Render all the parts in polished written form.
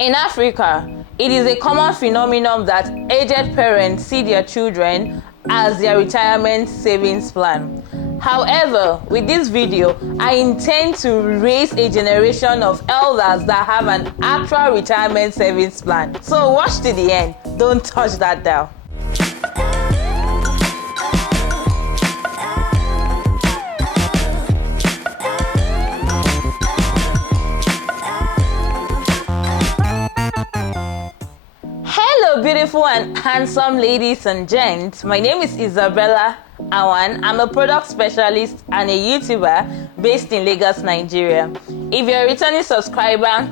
In Africa, it is a common phenomenon that aged parents see their children as their retirement savings plan. However, with this video, I intend to raise a generation of elders that have an actual retirement savings plan. So watch to the end. Don't touch that dial. Hello, beautiful and handsome ladies and gents. My name is Isabella Awan. I'm a product specialist and a YouTuber based in Lagos, Nigeria. If you're a returning subscriber,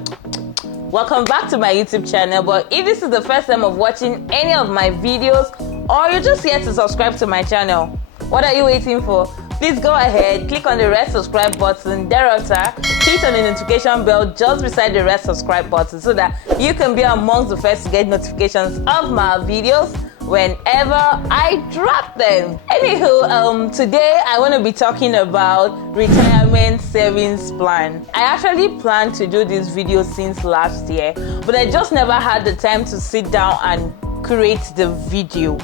welcome back to my YouTube channel. But if this is the first time of watching any of my videos, or you're just here to subscribe to my channel, what are you waiting for? Please go ahead, click on the red subscribe button, thereafter hit on the notification bell just beside the red subscribe button so that you can be amongst the first to get notifications of my videos whenever I drop them. Anywho, today I want to be talking about retirement savings plan. I actually planned to do this video since last year, but I just never had the time to sit down and create the video.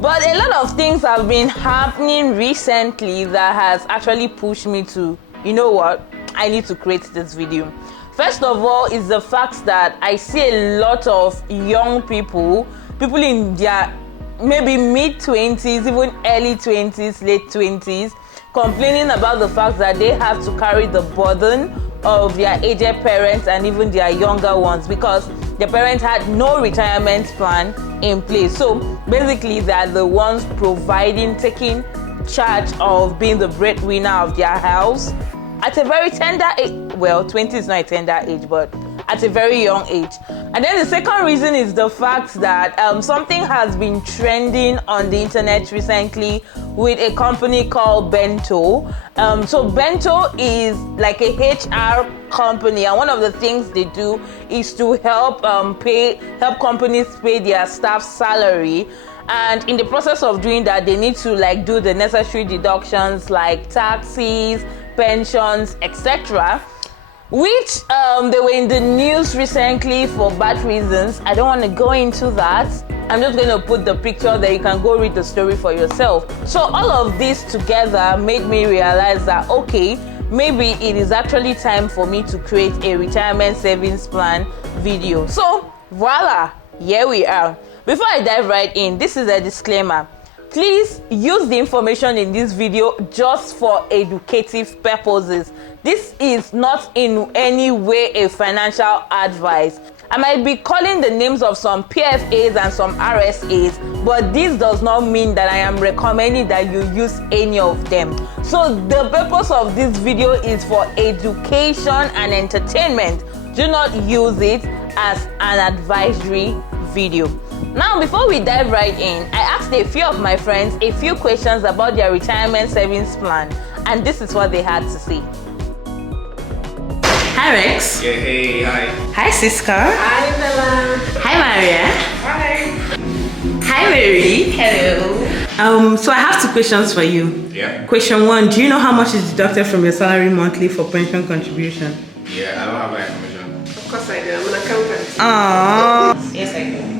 But a lot of things have been happening recently that has actually pushed me to, you know what, I need to create this video. First of all is the fact that I see a lot of young people in their maybe mid-20s, even early 20s, late 20s, complaining about the fact that they have to carry the burden of their aged parents and even their younger ones because their parents had no retirement plan in place. So basically they're the ones taking charge of being the breadwinner of their house at a very tender age. Well, 20 is not a tender age, but at a very young age. And then the second reason is the fact that something has been trending on the internet recently with a company called Bento. So Bento is like a HR company, and one of the things they do is to help companies pay their staff salary. And in the process of doing that, they need to do the necessary deductions like taxes, pensions, etc., which they were in the news recently for bad reasons. I don't want to go into that. I'm just going to put the picture that you can go read the story for yourself. So all of this together made me realize that, okay, maybe it is actually time for me to create a retirement savings plan video. So voila, here we are. Before I dive right in, this is a disclaimer. Please use the information in this video just for educative purposes. This is not in any way a financial advice. I might be calling the names of some PFAs and some RSAs, but this does not mean that I am recommending that you use any of them. So the purpose of this video is for education and entertainment. Do not use it as an advisory video. Now, before we dive right in, I asked a few of my friends a few questions about their retirement savings plan, and this is what they had to say. Hi, Rex. Yeah, hey, hi. Hi, Siska. Hi, Bella. Hi, Maria. Hi. Hi, Mary. Hello. So I have two questions for you. Yeah. Question one: do you know how much is deducted from your salary monthly for pension contribution? Yeah, I don't have that information. Of course I do. I'm an accountant. Aww. Yes, I do.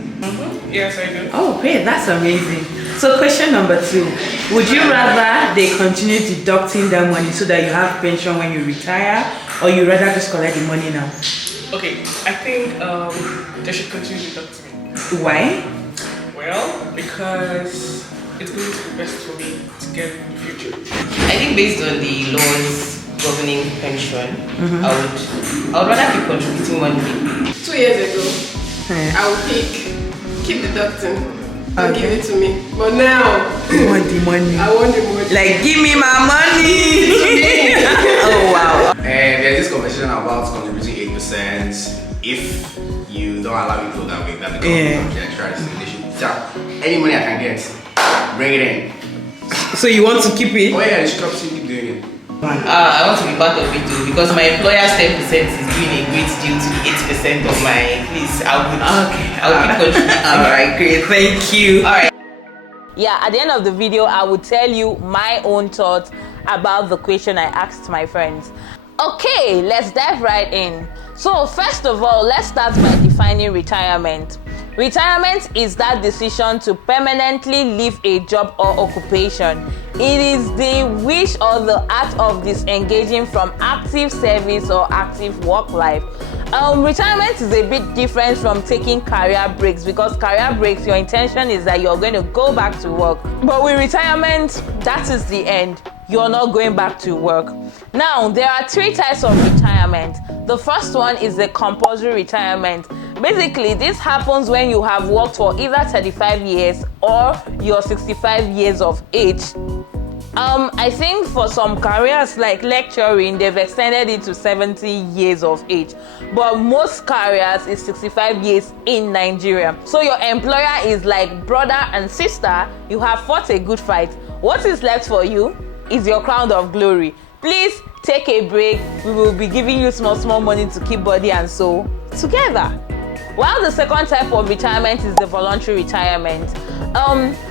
Yes, I do. Oh, great. That's amazing. So question number two: would you rather they continue deducting that money so that you have pension when you retire, or you rather just collect the money now? Okay, I think they should continue deducting me. Why? Well, because it's going to be best for me to get in the future. I think based on the laws governing pension, I would rather be contributing money. 2 years ago, I would keep deducting and give it to me. But now, You want the money? I want the money. Like, give me my money! Oh wow. And there's this conversation about contributing 8% if you don't allow people that way. That becomes they should tap any money I can get, bring it in. So you want to keep it? Oh yeah, they should keep doing it. I want to be part of it too because my employer's 10% is doing a great deal to the 8% of my. Please, I would keep contributing. Alright, great. Thank you. Alright. Yeah, at the end of the video, I will tell you my own thoughts about the question I asked my friends. Okay, let's dive right in. So first of all, let's start by defining retirement. Retirement is that decision to permanently leave a job or occupation. It is the wish or the act of disengaging from active service or active work life. Retirement is a bit different from taking career breaks, because career breaks, your intention is that you're going to go back to work. But with retirement, that is the end. You're not going back to work. Now, there are 3 types of retirement. The first one is the compulsory retirement. Basically, this happens when you have worked for either 35 years or you're 65 years of age. I think for some careers like lecturing, they've extended it to 70 years of age. But most careers is 65 years in Nigeria. So your employer is like brother and sister. You have fought a good fight. What is left for you is your crown of glory. Please take a break. We will be giving you small money to keep body and soul together. While the second type of retirement is the voluntary retirement.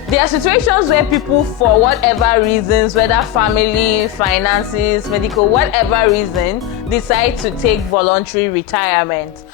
There are situations where people, for whatever reasons, whether family, finances, medical, whatever reason, decide to take voluntary retirement.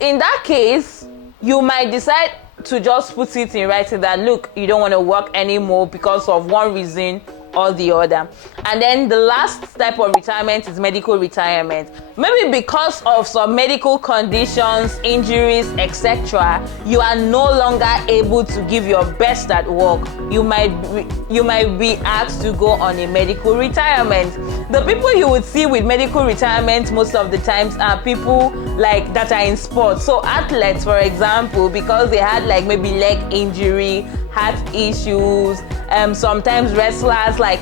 In that case, you might decide to just put it in writing that, look, you don't want to work anymore because of one reason or the other. And then the last type of retirement is medical retirement. Maybe because of some medical conditions, injuries, etc., you are no longer able to give your best at work. You might be asked to go on a medical retirement. The people you would see with medical retirement most of the times are people like that are in sports. So athletes, for example, because they had like maybe leg injury, heart issues, sometimes wrestlers, like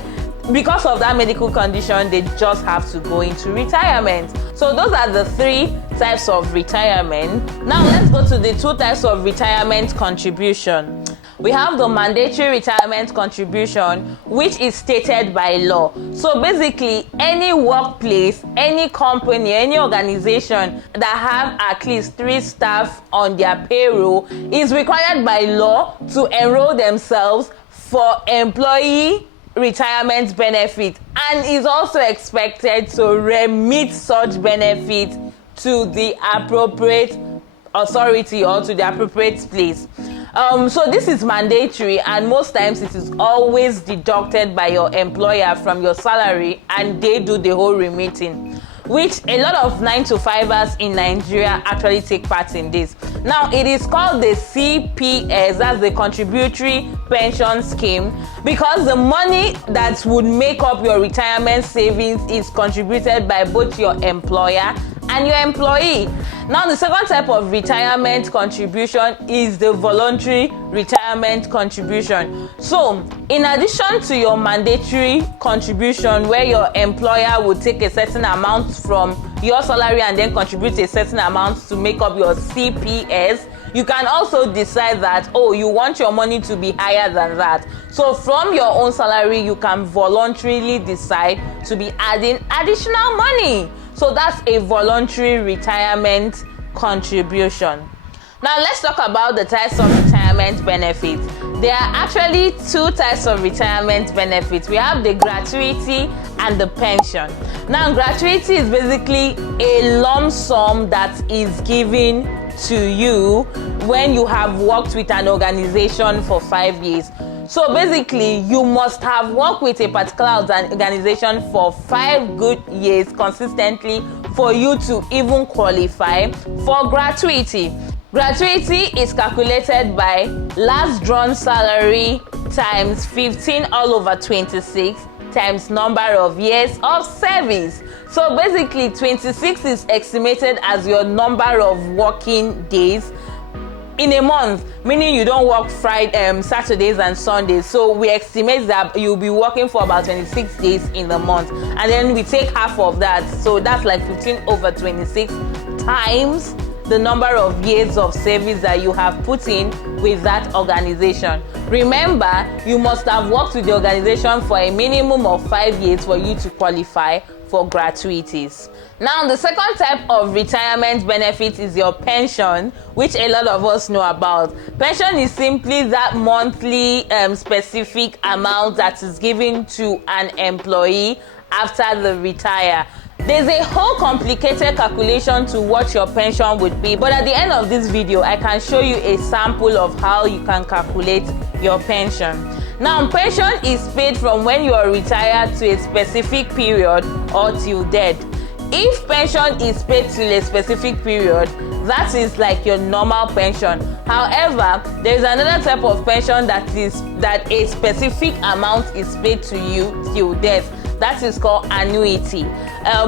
because of that medical condition, they just have to go into retirement. So those are the 3 types of retirement. Now let's go to the 2 types of retirement contribution. We have the mandatory retirement contribution, which is stated by law. So basically, any workplace, any company, any organization that have at least 3 staff on their payroll is required by law to enroll themselves for employee retirement benefit, and is also expected to remit such benefit to the appropriate authority or to the appropriate place. So this is mandatory, and most times it is always deducted by your employer from your salary, and they do the whole remitting, which a lot of 9-to-5ers in Nigeria actually take part in this. Now, it is called the CPS, that's the Contributory Pension Scheme, because the money that would make up your retirement savings is contributed by both your employer and your employee. Now, the second type of retirement contribution is the voluntary retirement contribution. So, in addition to your mandatory contribution, where your employer would take a certain amount from your salary and then contribute a certain amount to make up your CPS, you can also decide that, you want your money to be higher than that. So from your own salary, you can voluntarily decide to be adding additional money. So that's a voluntary retirement contribution. Now let's talk about the types of retirement benefits. There are actually 2 types of retirement benefits. We have the gratuity and the pension. Now, gratuity is basically a lump sum that is given to you when you have worked with an organization for 5 years. So basically, you must have worked with a particular organization for 5 good years consistently for you to even qualify for gratuity. Gratuity is calculated by last drawn salary times 15 all over 26 times number of years of service. So basically, 26 is estimated as your number of working days in a month, meaning you don't work Friday, Saturdays and Sundays. So we estimate that you'll be working for about 26 days in the month, and then we take half of that. So that's like 15 over 26 times the number of years of service that you have put in with that organization. Remember, you must have worked with the organization for a minimum of 5 years for you to qualify for gratuities. Now, the second type of retirement benefit is your pension, which a lot of us know about. Pension is simply that monthly specific amount that is given to an employee after they retire. There's a whole complicated calculation to what your pension would be, but at the end of this video, I can show you a sample of how you can calculate your pension. Now, pension is paid from when you are retired to a specific period or till death. If pension is paid till a specific period, that is like your normal pension. However, there is another type of pension that a specific amount is paid to you till death. That is called annuity.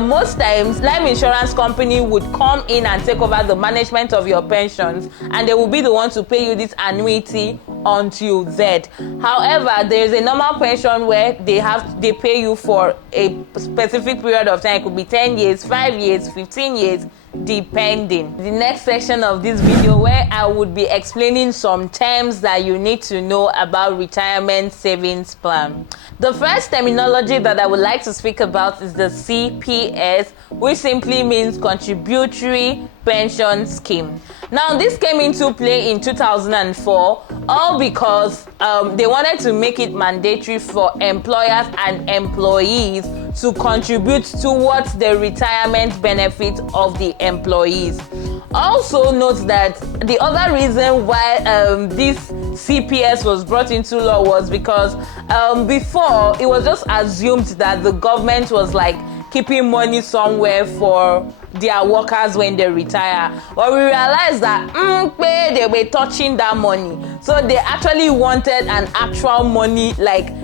Most times, life insurance company would come in and take over the management of your pensions, and they will be the one to pay you this annuity until death. However, there is a normal pension where they pay you for a specific period of time. It could be 10 years, 5 years, 15 years, depending. The next section of this video, where I would be explaining some terms that you need to know about retirement savings plan. The first terminology that I would like to speak about is the CPS, which simply means Contributory Pension Scheme. Now, this came into play in 2004, all because they wanted to make it mandatory for employers and employees to contribute towards the retirement benefit of the employees. Also note that the other reason why this CPS was brought into law was because before it was just assumed that the government was like keeping money somewhere for their workers when they retire. But we realized that they were touching that money. So they actually wanted an actual money, like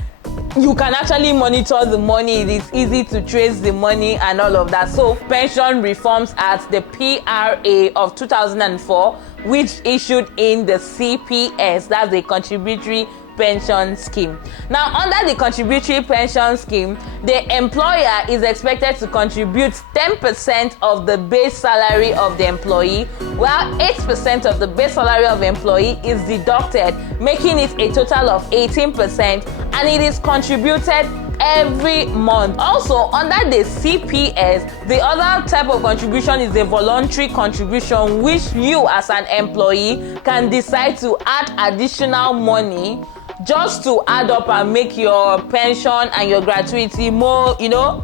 you can actually monitor the money, it is easy to trace the money and all of that. So Pension Reforms Act, the PRA of 2004, which issued in the CPS, that's the Contributory Pension Scheme. Now, under the Contributory Pension Scheme, the employer is expected to contribute 10% of the base salary of the employee, while 8% of the base salary of the employee is deducted, making it a total of 18%, and it is contributed every month. Also, under the CPS, the other type of contribution is a voluntary contribution, which you as an employee can decide to add additional money just to add up and make your pension and your gratuity more,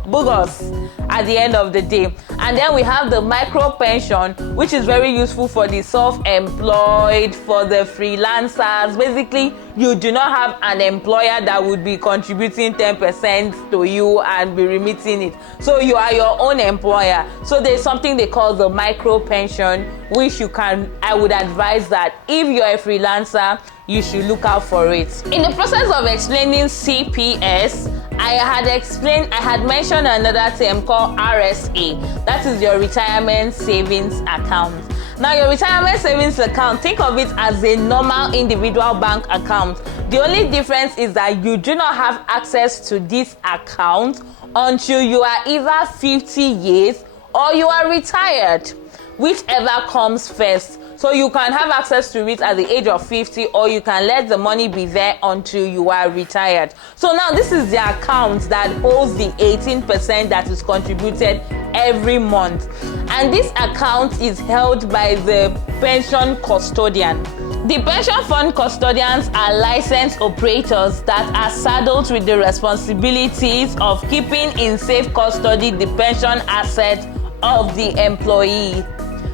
bogus at the end of the day. And then we have the micro pension, which is very useful for the self-employed, for the freelancers. Basically, you do not have an employer that would be contributing 10% to you and be remitting it. So you are your own employer. So there's something they call the micro pension, which I would advise that if you're a freelancer, you should look out for it. In the process of explaining CPS, I had mentioned another term called RSA. That is your retirement savings account. Now, your retirement savings account, think of it as a normal individual bank account. The only difference is that you do not have access to this account until you are either 50 years or you are retired, whichever comes first. So you can have access to it at the age of 50, or you can let the money be there until you are retired. So now this is the account that holds the 18% that is contributed every month. And this account is held by the pension custodian. The pension fund custodians are licensed operators that are saddled with the responsibilities of keeping in safe custody the pension asset of the employee.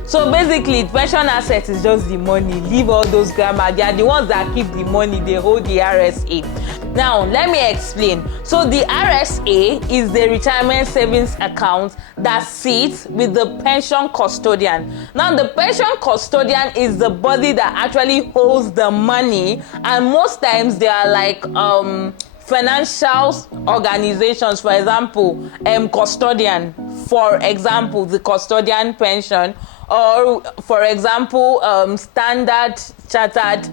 So basically, pension asset is just the money. Leave all those grammar. They are the ones that keep the money. They hold the RSA. Now, let me explain. So the RSA is the retirement savings account that sits with the pension custodian. Now, the pension custodian is the body that actually holds the money, and most times they are like financial organizations, for example, custodian, for example, the custodian pension, or for example, Standard Chartered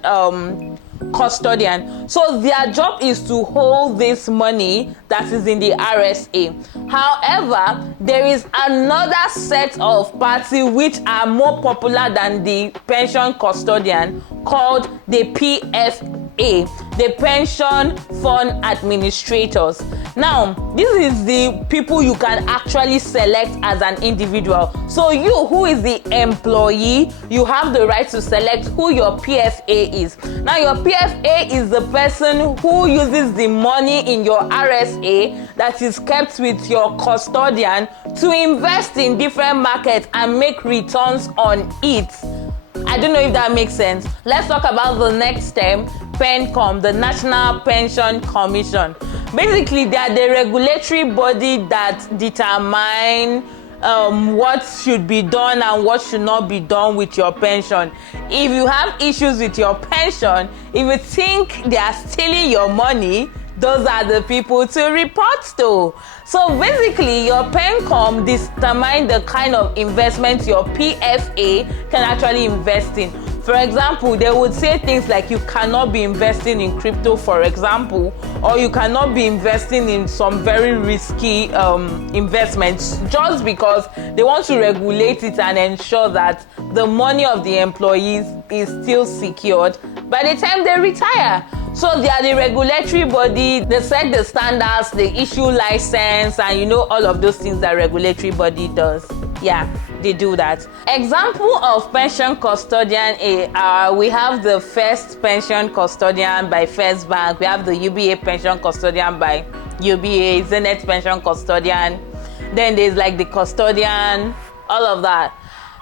custodian. So their job is to hold this money that is in the RSA. However, there is another set of parties which are more popular than the pension custodian, called the PFA, the Pension Fund Administrators. Now, this is the people you can actually select as an individual. So you, who is the employee, you have the right to select who your PFA is. Now, your PFA is the person who uses the money in your RSA that is kept with your custodian to invest in different markets and make returns on it. I don't know if that makes sense. Let's talk about the next term, PENCOM, the National Pension Commission. Basically, they are the regulatory body that determine what should be done and what should not be done with your pension. If you have issues with your pension, if you think they are stealing your money, those are the people to report to. So basically, your PENCOM determines the kind of investment your PFA can actually invest in. For example, they would say things like you cannot be investing in crypto, for example, or you cannot be investing in some very risky investments, just because they want to regulate it and ensure that the money of the employees is still secured by the time they retire. So they are the regulatory body, they set the standards, they issue license, and all of those things that regulatory body does. Yeah, they do that. Example of pension custodian, we have the First Pension Custodian by First Bank, we have the UBA Pension Custodian by UBA, Zenith Pension Custodian, then there's like the custodian, all of that.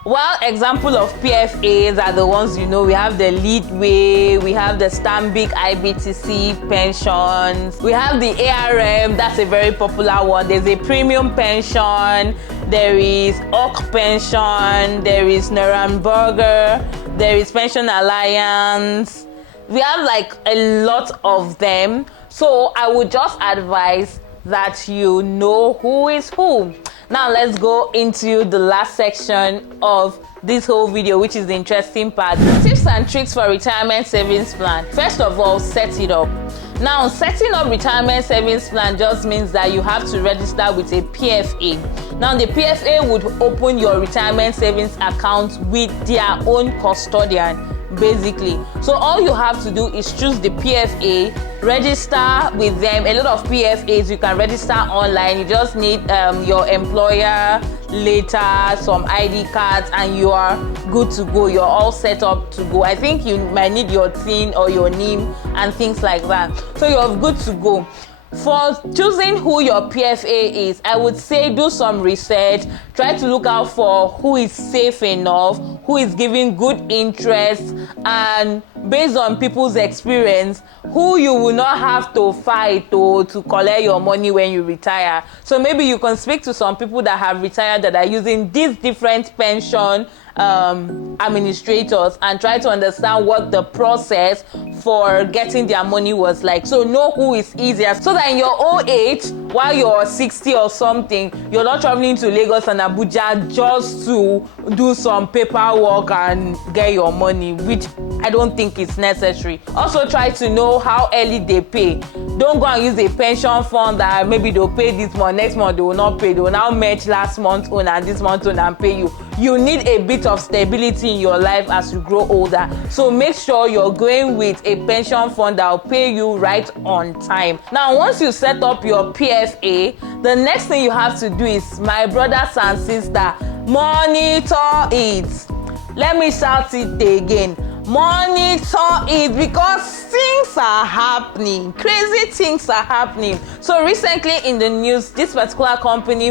Well, example of PFAs are the ones we have the Leadway, we have the Stanbic IBTC pensions, we have the ARM, that's a very popular one. There's a premium pension, there is OC pension, there is Nuremberger, there is Pension Alliance. We have like a lot of them. So I would just advise that you know who is who. Now let's go into the last section of this whole video, which is the interesting part. Tips and tricks for retirement savings plan. First of all, set it up. Now, setting up retirement savings plan just means that you have to register with a PFA. Now, the PFA would open your retirement savings account with their own custodian, basically. So all you have to do is choose the PFA, register with them. A lot of PFAs you can register online. You just need your employer letter, some ID cards, and you are good to go. You're all set up to go. I think you might need your TIN or your NIM and things like that. So you're good to go. For choosing who your PFA is, I would say do some research. Try to look out for who is safe enough, who is giving good interest, and based on people's experience, who you will not have to fight to collect your money when you retire. So maybe you can speak to some people that have retired that are using these different pension administrators and try to understand what the process for getting their money was like. So know who is easier, so that in your old age, while you're 60 or something, you're not traveling to Lagos and Abuja just to do some paperwork and get your money, which I don't think is necessary. Also, try to know how early they pay. Don't go and use a pension fund that maybe they'll pay this month, next month they will not pay. They will now match last month's own and this month's own and pay you. You need a bit of stability in your life as you grow older. So make sure you're going with a pension fund that will pay you right on time. Now, once you set up your PFA, the next thing you have to do is, my brothers and sisters, monitor it. Let me shout it again. Monitor it, because things are happening. Crazy things are happening. So recently in the news, this particular company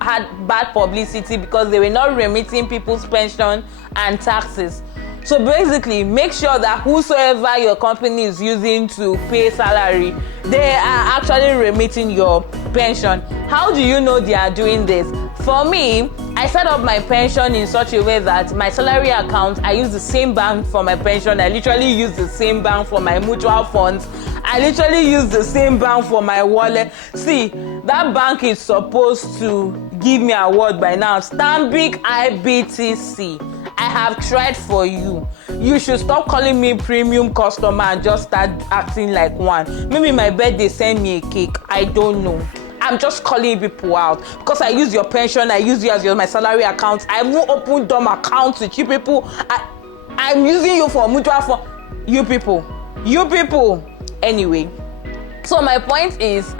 had bad publicity because they were not remitting people's pension and taxes. So basically, make sure that whosoever your company is using to pay salary, they are actually remitting your pension. How do you know they are doing this? For me, I set up my pension in such a way that my salary account, I use the same bank for my pension. I literally use the same bank for my mutual funds. I literally use the same bank for my wallet. See, that bank is supposed to give me an award by now. Stanbic IBTC. I have tried for you. You should stop calling me premium customer and just start acting like one. Maybe my birthday send me a cake. I don't know. I'm just calling people out because I use your pension. I use you as my salary account. I won't open dumb accounts with you people. I'm using you for mutual fund. You people. Anyway, so my point is,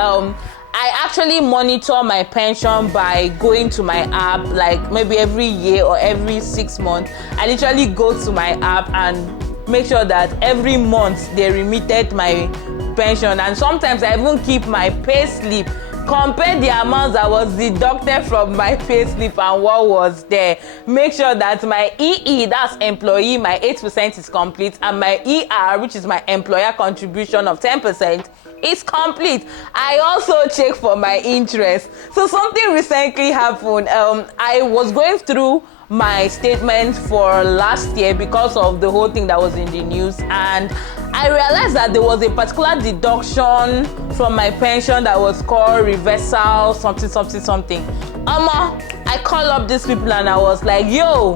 I actually monitor my pension by going to my app, like maybe every year or every 6 months. I literally go to my app and make sure that every month they remitted my pension, and sometimes I even keep my pay slip compare the amount that was deducted from my payslip and what was there. Make sure that my EE, that's employee, my 8% is complete, and my ER, which is my employer contribution of 10%, is complete. I also check for my interest. So something recently happened. I was going through my statement for last year because of the whole thing that was in the news, and I realized that there was a particular deduction from my pension that was called reversal something. I call up these people and I was like, yo,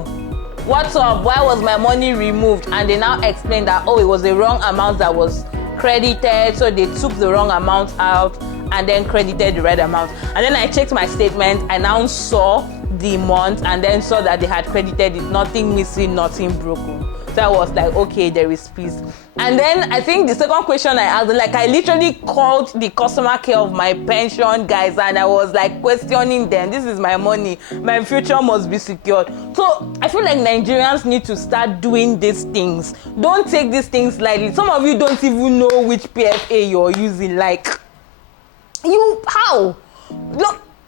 what's up? Why was my money removed? And they now explained that, oh, it was the wrong amount that was credited, so they took the wrong amount out and then credited the right amount. And then I checked my statement, I now saw the month and then saw that they had credited it, nothing missing, nothing broken. So I was like, okay, there is peace. And then I think the second question I asked, like, I literally called the customer care of my pension guys and I was like questioning them. This is my money, my future must be secured. So I feel like Nigerians need to start doing these things. Don't take these things lightly. Some of you don't even know which PFA you're using. Like, how?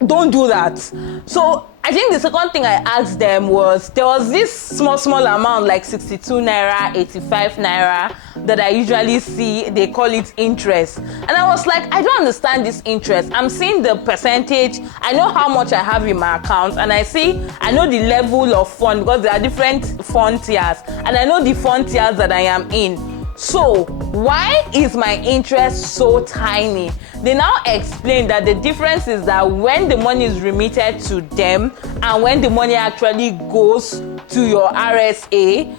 Don't do that. So I think the second thing I asked them was, there was this small amount, like 62 naira, 85 naira, that I usually see. They call it interest. And I was like, I don't understand this interest. I'm seeing the percentage. I know how much I have in my account, and I know the level of fund, because there are different fund tiers, and I know the fund tiers that I am in. So why is my interest so tiny? They now explain that the difference is that when the money is remitted to them and when the money actually goes to your RSA,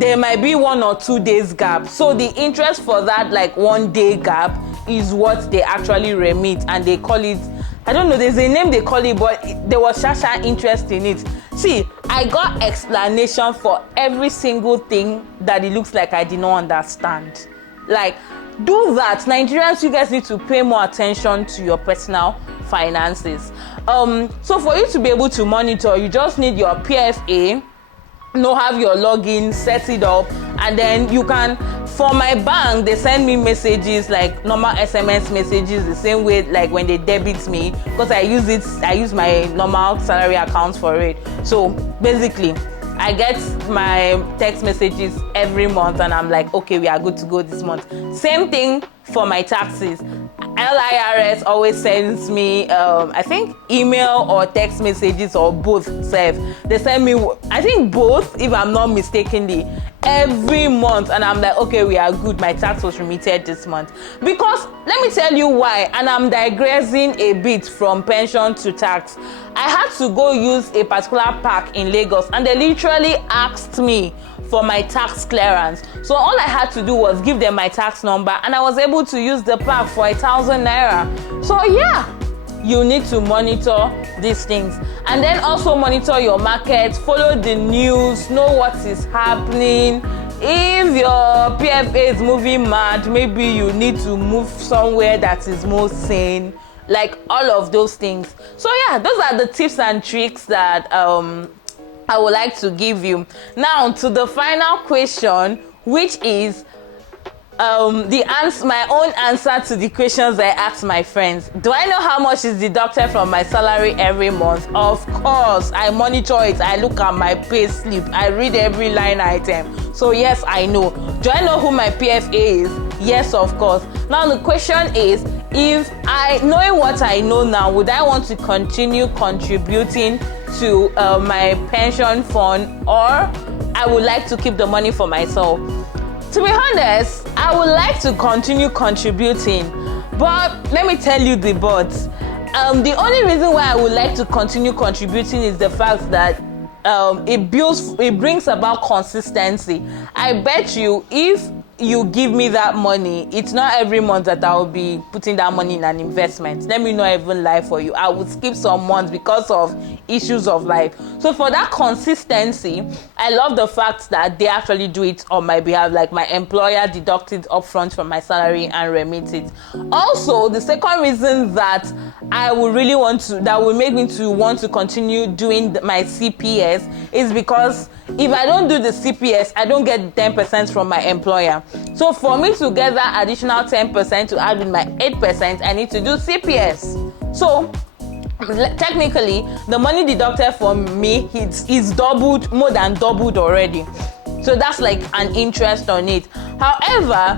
there might be 1 or 2 days gap. So the interest for that, like 1 day gap, is what they actually remit, and they call it, I don't know, there's a name they call it, but there was shasha interest in it. See, I got explanation for every single thing that it looks like I did not understand. Like, do that. Nigerians, you guys need to pay more attention to your personal finances. So for you to be able to monitor, you just need your PFA, have your login, set it up, and then you can, for my bank, they send me messages, like normal SMS messages, the same way like when they debit me, because I use my normal salary account for it. So basically, I get my text messages every month and I'm like, okay, we are good to go this month. Same thing for my taxes. LIRS always sends me, I think, email or text messages, or both. They send me, I think both, if I'm not mistakenly, every month, and I'm like, okay, we are good. My tax was remitted this month. Because let me tell you why, and I'm digressing a bit from pension to tax. I had to go use a particular park in Lagos, and they literally asked me for my tax clearance. So all I had to do was give them my tax number, and I was able to use the park for 1,000 naira. So yeah, you need to monitor these things, and then also monitor your market, follow the news, know what is happening. If your PFA is moving mad, maybe you need to move somewhere that is more sane, like all of those things. So yeah, those are the tips and tricks that I would like to give you. Now to the final question, which is my own answer to the questions I asked my friends. Do I know how much is deducted from my salary every month? Of course, I monitor it. I look at my pay slip. I read every line item. So yes, I know. Do I know who my PFA is? Yes, of course. Now the question is, if knowing what I know now, would I want to continue contributing to my pension fund, or I would like to keep the money for myself? To be honest, I would like to continue contributing, but let me tell you the but. The only reason why I would like to continue contributing is the fact that it brings about consistency. I bet you, if you give me that money, it's not every month that I will be putting that money in an investment. Let me not even lie for you. I would skip some months because of issues of life. So for that consistency, I love the fact that they actually do it on my behalf, like my employer deducts it upfront from my salary and remits it. Also, the second reason that I would really want to, that would make me to want to continue doing my CPS, is because if I don't do the CPS, I don't get 10% from my employer. So for me to get that additional 10% to add with my 8%, I need to do CPS. So technically, the money deducted from me is doubled, more than doubled already. So that's like an interest on it. However,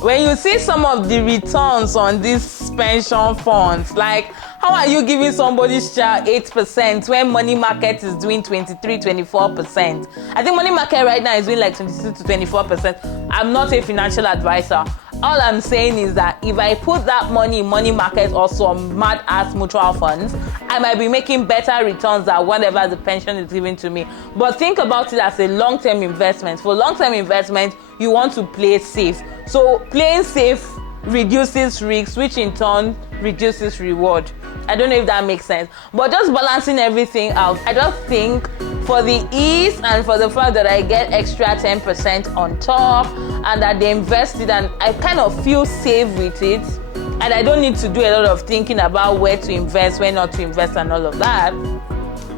when you see some of the returns on these pension funds, like how are you giving somebody's child 8% when money market is doing 23-24%? I think money market right now is doing like 22 to 24%. I'm not a financial advisor. All I'm saying is that if I put that money in money market or some mad ass mutual funds, I might be making better returns than whatever the pension is giving to me. But think about it as a long-term investment. For long-term investment, you want to play safe. So playing safe reduces risks, which in turn reduces reward. I don't know if that makes sense, but just balancing everything out. I just think for the ease and for the fact that I get extra 10% on top and that they invested and I kind of feel safe with it, and I don't need to do a lot of thinking about where to invest, where not to invest and all of that,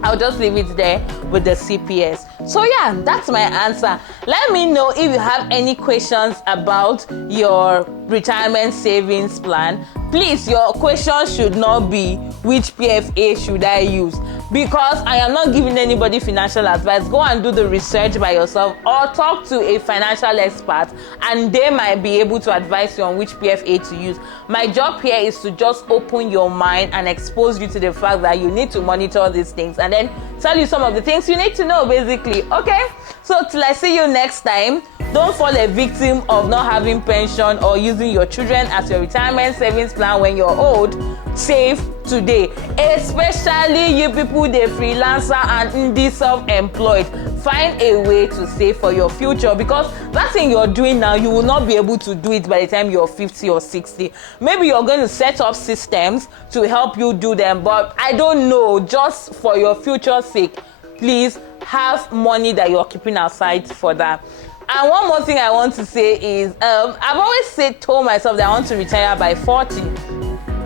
I'll just leave it there with the CPS. So yeah, that's my answer. Let me know if you have any questions about your retirement savings plan. Please, your question should not be which PFA should I use, because I am not giving anybody financial advice. Go and do the research by yourself or talk to a financial expert and they might be able to advise you on which PFA to use. My job here is to just open your mind and expose you to the fact that you need to monitor these things and then tell you some of the things you need to know, basically. Okay? So till I see you next time, don't fall a victim of not having pension or using your children as your retirement savings plan when you're old. Save today. Especially you people, the freelancer and the self-employed. Find a way to save for your future, because that thing you're doing now, you will not be able to do it by the time you're 50 or 60. Maybe you're going to set up systems to help you do them, but I don't know, just for your future's sake, please have money that you're keeping aside for that. And one more thing I want to say is, I've always told myself that I want to retire by 40.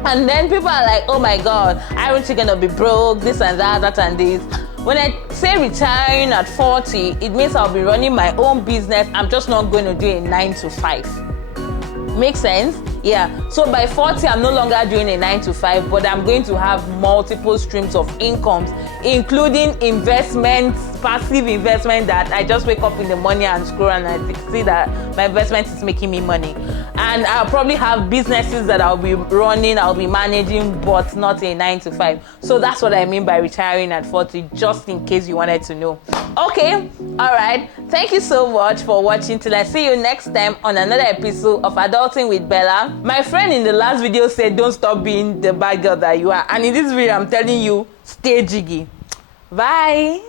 And then people are like, oh my God, aren't you gonna be broke, this and that and this. When I say retiring at 40, it means I'll be running my own business. I'm just not going to do a 9 to 5. Make sense? Yeah. So by 40, I'm no longer doing a 9 to 5, but I'm going to have multiple streams of incomes, including investments, passive investment that I just wake up in the morning and scroll and I see that my investment is making me money. And I'll probably have businesses that I'll be running, I'll be managing, but not a 9 to 5. So that's what I mean by retiring at 40, just in case you wanted to know. Okay, all right. Thank you so much for watching. Till I see you next time on another episode of Adulting with Bella. My friend in the last video said, don't stop being the bad girl that you are. And in this video, I'm telling you, stay jiggy. Bye.